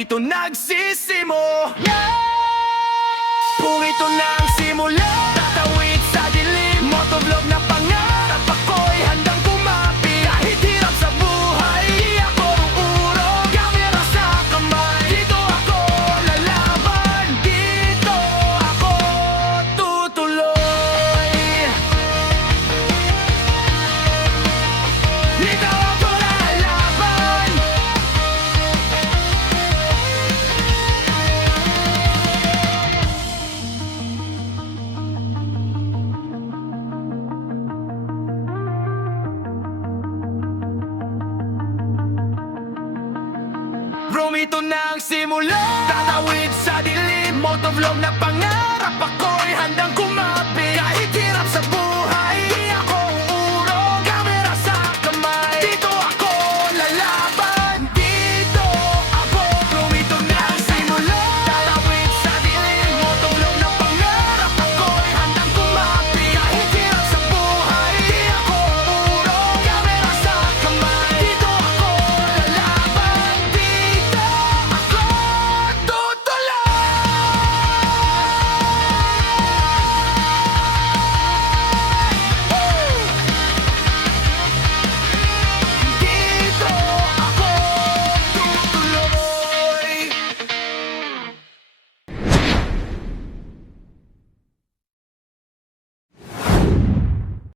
dito nagsisimula. Kung ito na ang simula, tatawid sa dilim, motovlog na pangarap, ako'y handang kumapit. Kahit hirap sa buhay, di ako uurong, kamera sa kamay, dito ako lalaban, dito ako tutuloy. Dito ako lalaban. Bro, ito na ang simula, tatawid sa dilim, motovlog na pangarap, ako'y handang kumapit. Kahit hirap sa buhay,